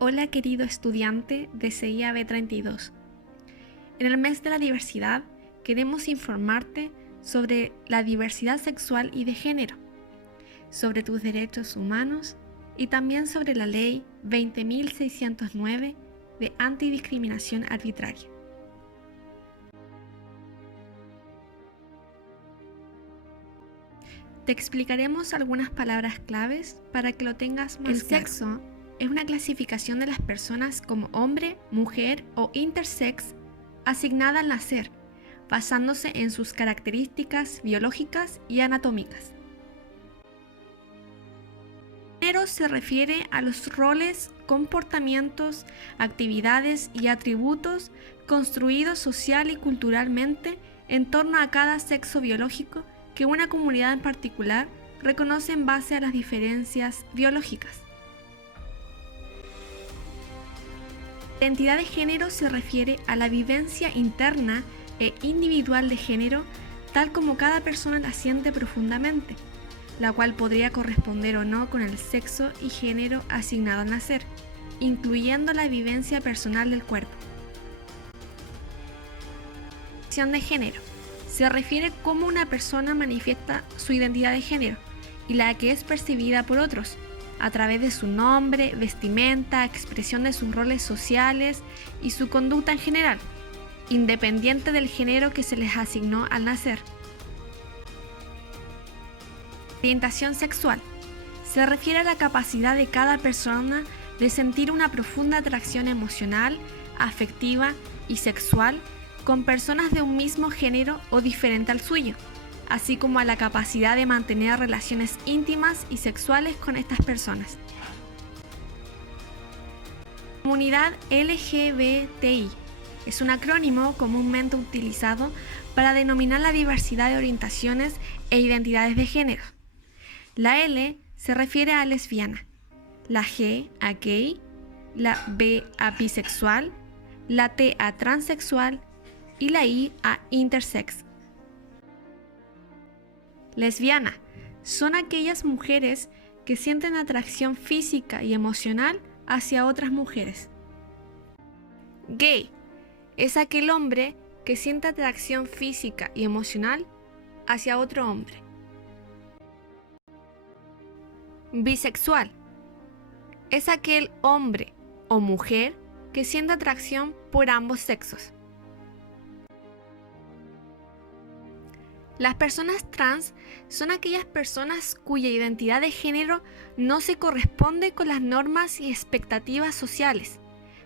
Hola querido estudiante de CIA B32. En el mes de la diversidad queremos informarte sobre la diversidad sexual y de género, sobre tus derechos humanos y también sobre la ley 20.609 de antidiscriminación arbitraria. Te explicaremos algunas palabras claves para que lo tengas más claro. El sexo es una clasificación de las personas como hombre, mujer o intersex asignada al nacer, basándose en sus características biológicas y anatómicas. Género se refiere a los roles, comportamientos, actividades y atributos construidos social y culturalmente en torno a cada sexo biológico que una comunidad en particular reconoce en base a las diferencias biológicas. La identidad de género se refiere a la vivencia interna e individual de género, tal como cada persona la siente profundamente, la cual podría corresponder o no con el sexo y género asignado al nacer, incluyendo la vivencia personal del cuerpo. La identidad de género se refiere a cómo una persona manifiesta su identidad de género y la que es percibida por otros, a través de su nombre, vestimenta, expresión de sus roles sociales y su conducta en general, independiente del género que se les asignó al nacer. Orientación sexual se refiere a la capacidad de cada persona de sentir una profunda atracción emocional, afectiva y sexual con personas de un mismo género o diferente al suyo, así como a la capacidad de mantener relaciones íntimas y sexuales con estas personas. Comunidad LGBTI es un acrónimo comúnmente utilizado para denominar la diversidad de orientaciones e identidades de género. La L se refiere a lesbiana, la G a gay, la B a bisexual, la T a transexual y la I a intersex. Lesbiana son aquellas mujeres que sienten atracción física y emocional hacia otras mujeres. Gay es aquel hombre que siente atracción física y emocional hacia otro hombre. Bisexual es aquel hombre o mujer que siente atracción por ambos sexos. Las personas trans son aquellas personas cuya identidad de género no se corresponde con las normas y expectativas sociales,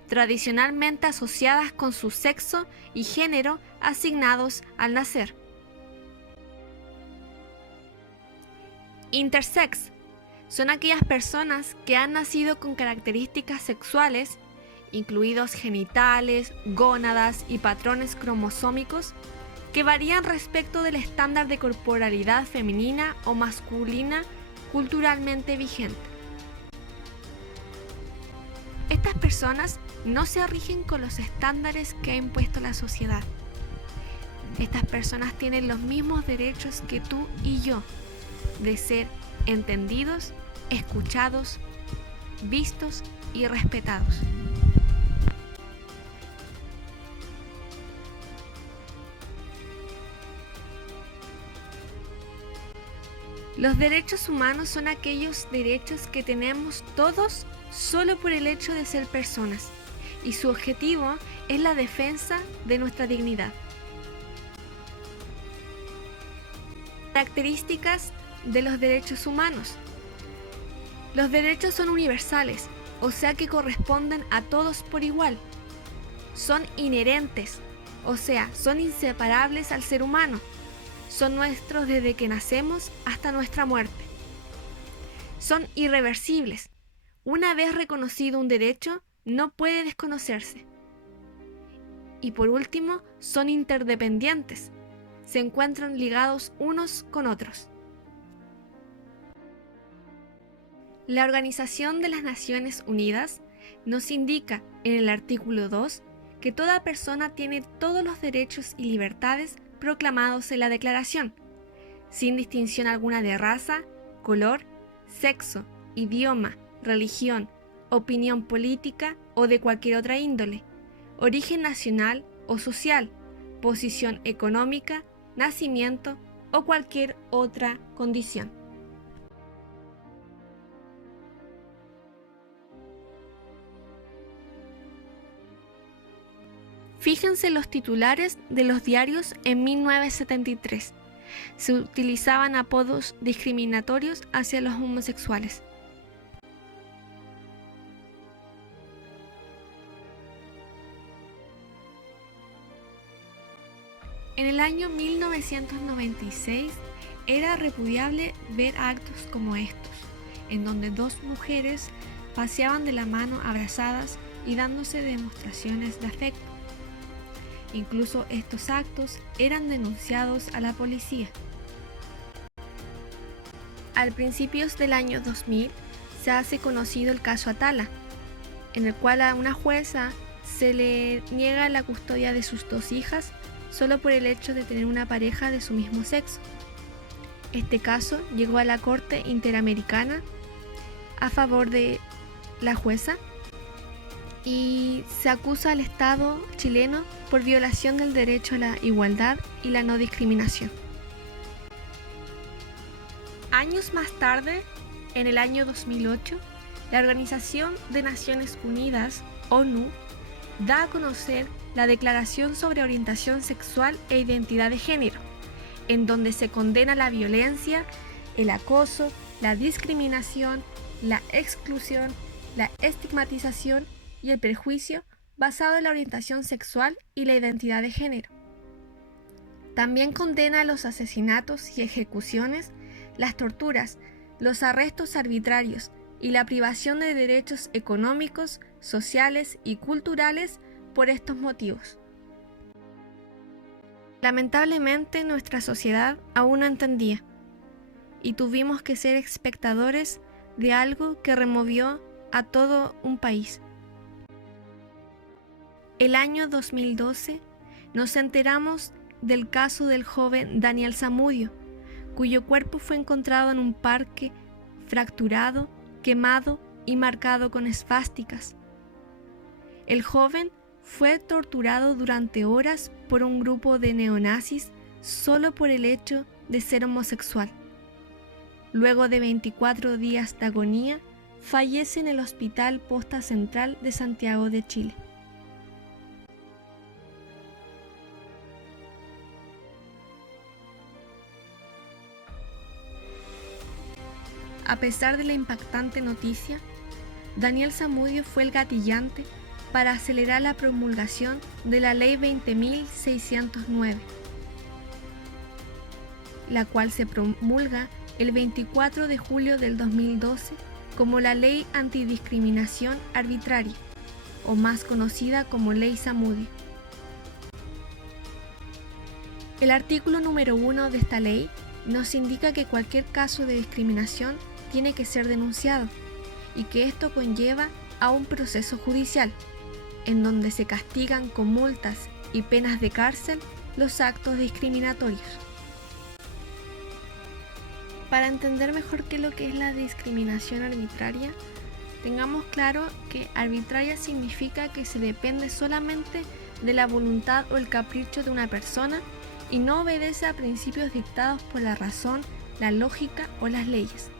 tradicionalmente asociadas con su sexo y género asignados al nacer. Intersex son aquellas personas que han nacido con características sexuales, incluidos genitales, gónadas y patrones cromosómicos, que varían respecto del estándar de corporalidad femenina o masculina culturalmente vigente. Estas personas no se rigen con los estándares que ha impuesto la sociedad. Estas personas tienen los mismos derechos que tú y yo, de ser entendidos, escuchados, vistos y respetados. Los derechos humanos son aquellos derechos que tenemos todos solo por el hecho de ser personas, y su objetivo es la defensa de nuestra dignidad. Características de los derechos humanos. Los derechos son universales, o sea que corresponden a todos por igual. Son inherentes, o sea, son inseparables al ser humano. Son nuestros desde que nacemos hasta nuestra muerte. Son irreversibles. Una vez reconocido un derecho, no puede desconocerse. Y por último, son interdependientes. Se encuentran ligados unos con otros. La Organización de las Naciones Unidas nos indica en el artículo 2 que toda persona tiene todos los derechos y libertades proclamados en la Declaración, sin distinción alguna de raza, color, sexo, idioma, religión, opinión política o de cualquier otra índole, origen nacional o social, posición económica, nacimiento o cualquier otra condición. Fíjense los titulares de los diarios en 1973. Se utilizaban apodos discriminatorios hacia los homosexuales. En el año 1996 era repudiable ver actos como estos, en donde dos mujeres paseaban de la mano abrazadas y dándose demostraciones de afecto. Incluso estos actos eran denunciados a la policía. Al principios del año 2000 se hace conocido el caso Atala, en el cual a una jueza se le niega la custodia de sus dos hijas solo por el hecho de tener una pareja de su mismo sexo. Este caso llegó a la Corte Interamericana a favor de la jueza y se acusa al Estado chileno por violación del derecho a la igualdad y la no discriminación. Años más tarde, en el año 2008, la Organización de Naciones Unidas, ONU, da a conocer la Declaración sobre Orientación Sexual e Identidad de Género, en donde se condena la violencia, el acoso, la discriminación, la exclusión, la estigmatización y el perjuicio basado en la orientación sexual y la identidad de género. También condena los asesinatos y ejecuciones, las torturas, los arrestos arbitrarios y la privación de derechos económicos, sociales y culturales por estos motivos. Lamentablemente nuestra sociedad aún no entendía y tuvimos que ser espectadores de algo que removió a todo un país. El año 2012 nos enteramos del caso del joven Daniel Zamudio, cuyo cuerpo fue encontrado en un parque fracturado, quemado y marcado con esvásticas. El joven fue torturado durante horas por un grupo de neonazis solo por el hecho de ser homosexual. Luego de 24 días de agonía, fallece en el Hospital Posta Central de Santiago de Chile. A pesar de la impactante noticia, Daniel Zamudio fue el gatillante para acelerar la promulgación de la Ley 20.609, la cual se promulga el 24 de julio del 2012 como la Ley Antidiscriminación Arbitraria, o más conocida como Ley Zamudio. El artículo número 1 de esta ley nos indica que cualquier caso de discriminación tiene que ser denunciado y que esto conlleva a un proceso judicial, en donde se castigan con multas y penas de cárcel los actos discriminatorios. Para entender mejor qué es lo que es la discriminación arbitraria, tengamos claro que arbitraria significa que se depende solamente de la voluntad o el capricho de una persona y no obedece a principios dictados por la razón, la lógica o las leyes.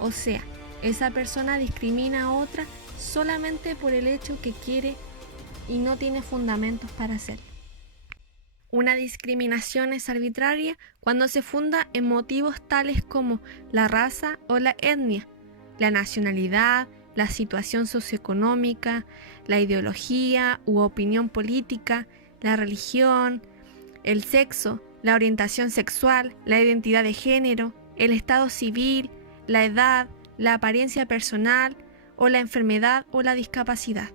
O sea, esa persona discrimina a otra solamente por el hecho que quiere y no tiene fundamentos para hacerlo. Una discriminación es arbitraria cuando se funda en motivos tales como la raza o la etnia, la nacionalidad, la situación socioeconómica, la ideología u opinión política, la religión, el sexo, la orientación sexual, la identidad de género, el estado civil, la edad, la apariencia personal o la enfermedad o la discapacidad.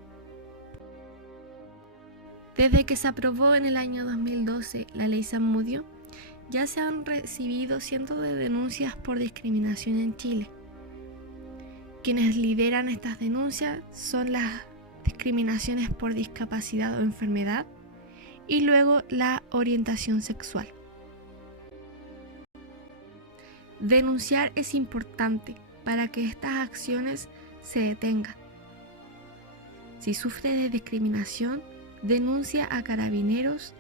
Desde que se aprobó en el año 2012 la Ley Zamudio, ya se han recibido cientos de denuncias por discriminación en Chile. Quienes lideran estas denuncias son las discriminaciones por discapacidad o enfermedad y luego la orientación sexual. Denunciar es importante para que estas acciones se detengan. Si sufres de discriminación, denuncia a Carabineros,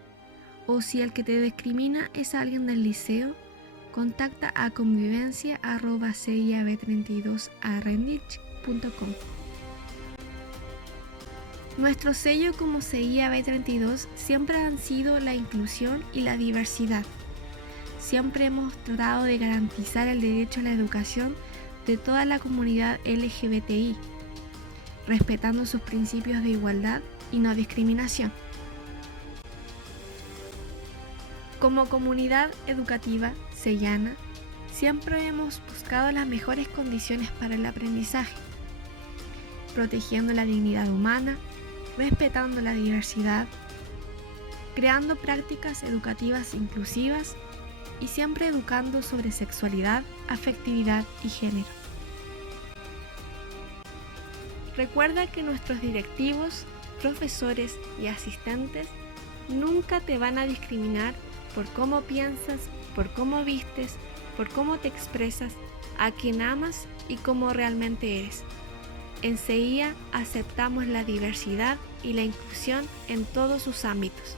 o si el que te discrimina es alguien del liceo, contacta a convivencia@ciab32arrendich.com. Nuestro sello como CIAB32 siempre han sido la inclusión y la diversidad. Siempre hemos tratado de garantizar el derecho a la educación de toda la comunidad LGBTI, respetando sus principios de igualdad y no discriminación. Como comunidad educativa sellana, siempre hemos buscado las mejores condiciones para el aprendizaje, protegiendo la dignidad humana, respetando la diversidad, creando prácticas educativas inclusivas y siempre educando sobre sexualidad, afectividad y género. Recuerda que nuestros directivos, profesores y asistentes nunca te van a discriminar por cómo piensas, por cómo vistes, por cómo te expresas, a quien amas y cómo realmente eres. En CIA aceptamos la diversidad y la inclusión en todos sus ámbitos.